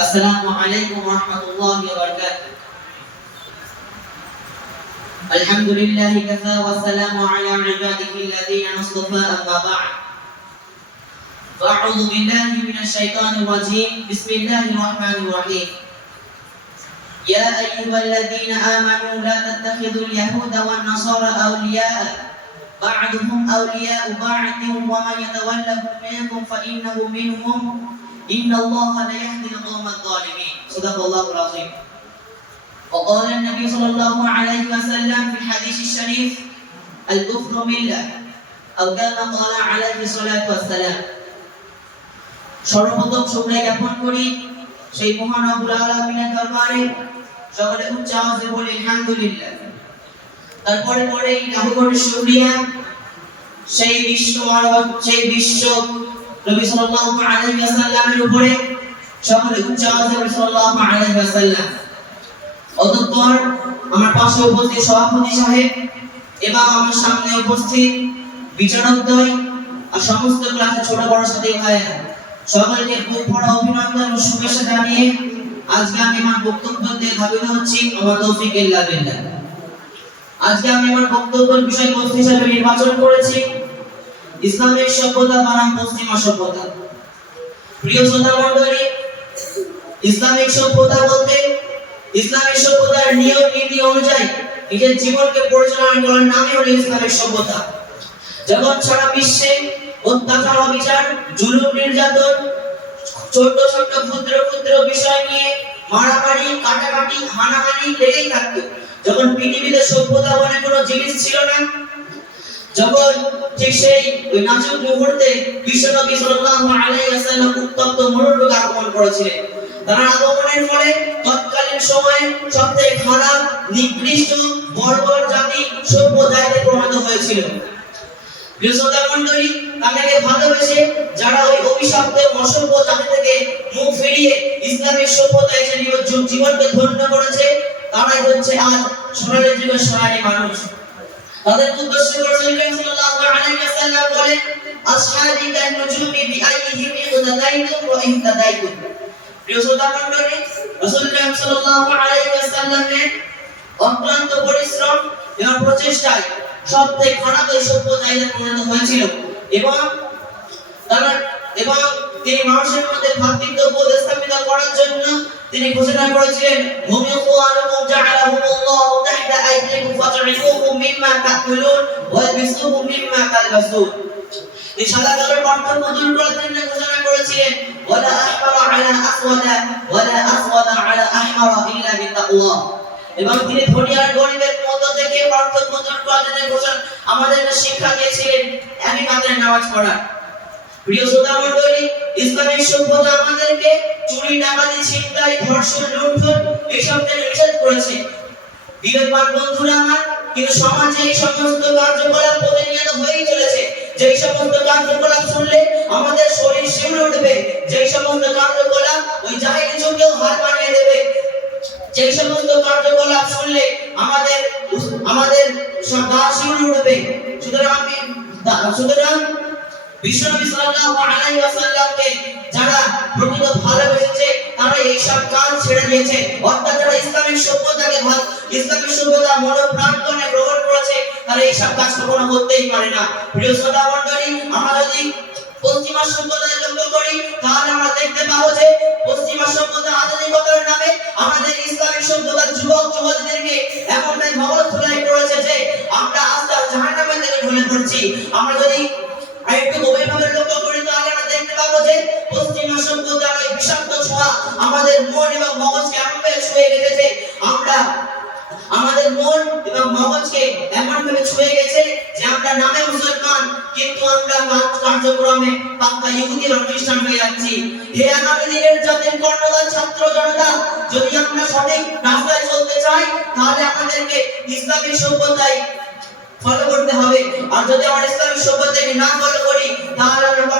السلام عليكم ورحمة الله وبركاته. الحمد لله كفى والسلام على عباده الذين اصطفى أما بعد. فأعوذ بالله من الشيطان الرجيم. بسم الله الرحمن الرحيم. يا أيها الذين آمنوا لا تتخذوا اليهود والنصارى أولياء. بعضهم أولياء بعض ومن يتولهم منكم فإنه منهم. إن الله لا يهدي القوم الظالمين صدق الله العظيم وقال النبي صلى الله عليه وسلم في الحديث الشريف الكفر ملة أو كما قال عليه الصلاة والسلام সর্বপ্রথম শুক্রিয়া জ্ঞাপন করি সেই মহান আবুল আলমিনের দরবারে সকলে উচ্চ আওয়াজে বলি আলহামদুলিল্লাহ তারপরে পরে লাভু করে শুক্রিয়া সেই বিশ্ব মানব সেই বিশ্ব নবী সাল্লাল্লাহু আলাইহি ওয়াসাল্লামের উপরে সকলে উচ্চ আওয়াজে বলি সাল্লাল্লাহু আলাইহি ওয়াসাল্লাম। অতঃপর আমার পাশে উপস্থিত সভাপতি সাহেব এবং আমার সামনে উপস্থিত বিচারকদ্বয় আর সমস্ত ক্লাসে ছোট বড় সাথী ভাইয়েরা। সকলকে খুব বড় অভিনন্দন ও শুভেচ্ছা জানিয়ে আজকে আমি আমার বক্তব্য দিয়ে ধাবিত হচ্ছি। আমার তৌফিক ইল্লা আজকে আমি আমার বক্তব্যের বিষয়বস্তু হিসেবে নির্বাচন করেছি। ইসলামিক সভ্যতা বনাম পশ্চিমা সভ্যতা প্রিয় শ্রোতা মণ্ডলী, ইসলামিক সভ্যতা বলতে ইসলামিক সভ্যতার নিয়ম, নীতি অনুযায়ী নিজের জীবনকে পরিচালনা করার নামই হলো ইসলামিক সভ্যতা। জগৎ সারা বিশ্বে অত্যাচার, অবিচার, জুলুম, নির্যাতন ছোট ছোট ক্ষুদ্র ক্ষুদ্র বিষয় নিয়ে মারামারি, কাটাকাটি, হানাহানি লেগেই থাকতো। যখন পৃথিবীতে সভ্যতা বলে কোনো জিনিস ছিল না যখন ঠিক সেই ওই নাজুক মুহূর্তে বিশ্বনবী সাল্লাল্লাহু আলাইহি ওয়াসাল্লাম উত্তপ্ত মরুভূমি আগমন করেছিলেন। তার আগমনের ফলে তৎকালীন সময়ে সবথেকে খারাপ, নিকৃষ্ট, বর্বর জাতি সভ্য জাতিতে পরিণত হয়েছিল বৃহস্পতি মণ্ডলী, তাদেরকে ভালোবেসে যারা ওই অভিশপ্ত অসভ্য জাতি থেকে মুখ ফিরিয়ে ইসলামের সভ্যতায় নিজ জীবনকে ধন্য করেছে, তারাই হচ্ছে আজ সোনালী যুগের সোনালী মানুষ। তাদের উদ্দেশ্য করে রাসূলুল্লাহ সাল্লাল্লাহু আলাইহি ওয়াসাল্লাম বলেন, আসহাবি কান নুজুমি বিআইহিম ইহতাদাইতুম ওয়া ইহতাদাইতুম প্রিয় শ্রোতা মণ্ডলী রাসূলুল্লাহ সাল্লাল্লাহু আলাইহি ওয়াসাল্লামের অক্লান্ত পরিশ্রম এবং প্রচেষ্টায় সবথেকে খারাপ এই সভ্য জায়গায় পরিণত হয়েছিল এবং তারা, এবং তিনি মানুষের মধ্যে ভ্রাতৃত্ববোধ স্থাপিত করার জন্য তিনি ঘোষণা করেছিলেন জাআলাহুমুল্লাহু তাহতা আইদিকুম মিম্মা তাকুলুন ওয়া বিসুহুম মিম্মা তালবাসুন। এই সাদা ঘোষণা করেছিলেন, ওয়ালা আহমারা আলা আসওয়াদা, ওয়ালা আসওয়াদা আলা আহমারা ইল্লা বিতাকওয়া এবং তিনি ধনী আর গরিবের মধ্য থেকে পার্থক্য দূর করার জন্য ঘোষণা আমাদেরকে শিক্ষা দিয়েছিলেন একই কাতারে নামাজ পড়া প্রিয় শ্রোতা মণ্ডলী ইসলামিক সভ্যতা আমাদেরকে চুরি, ডাকাতি, ছিনতাই, ধর্ষণ, লুণ্ঠন এইসব থেকে নিষেধ করেছে। বিবেকবান বন্ধুরা আমার, কিন্তু সমাজে এই সমস্ত কার্যকলাপ প্রতিনিয়ত হয়েই চলেছে। যেই সমস্ত কার্যকলাপ শুনলে আমাদের শরীর শিউরে উঠবে, যেই সমস্ত কার্যকলাপ ওই জাহিলি যুগেও হার মানিয়ে দেবে। যে সমস্ত কার্যকলাপ শুনলে আমাদের আমাদের গা শিউরে উঠবে। সুতরাং আমি, সুতরাং বিশ্বনবী সাল্লাল্লাহু আলাইহি ওয়াসাল্লামকে যারা প্রকৃত ভালোবেসেছে, তারা এই সব কাজ ছেড়ে দিয়েছে। অর্থাৎ যারা ইসলামিক সভ্যতাকে ইসলামিক সভ্যতা গ্রহণ করেছে, তারা কাজ কখনো করতেই পারে না। প্রিয় শ্রোতা আমরা যদি পশ্চিমা সভ্যতায় লক্ষ্য করি, তাহলে আমরা দেখতে পাবো যে আমাদের মন এবং মগজকে এমনভাবে ছুঁয়ে গেছে আমরা আমাদের মন এবং মগজকে এমন ভাবে ছুঁয়ে গেছে যে আমরা নামে মুসলমান, কিন্তু আমরা কার্যক্রমে পাক্কা ইহুদি বা খ্রিস্টান হয়ে যাচ্ছি। হে আগামী দিনের জাতির কর্ণধার ছাত্র জনতা, যদি আমরা সঠিক রাস্তায় চলতে চাই, তাহলে আমাদেরকে ইসলামী সভ্যতায় ফলো করতে হবে। আর যদি আমরা ইসলামিক সভ্যতাকে না ফলো করি, তাহলে আমরা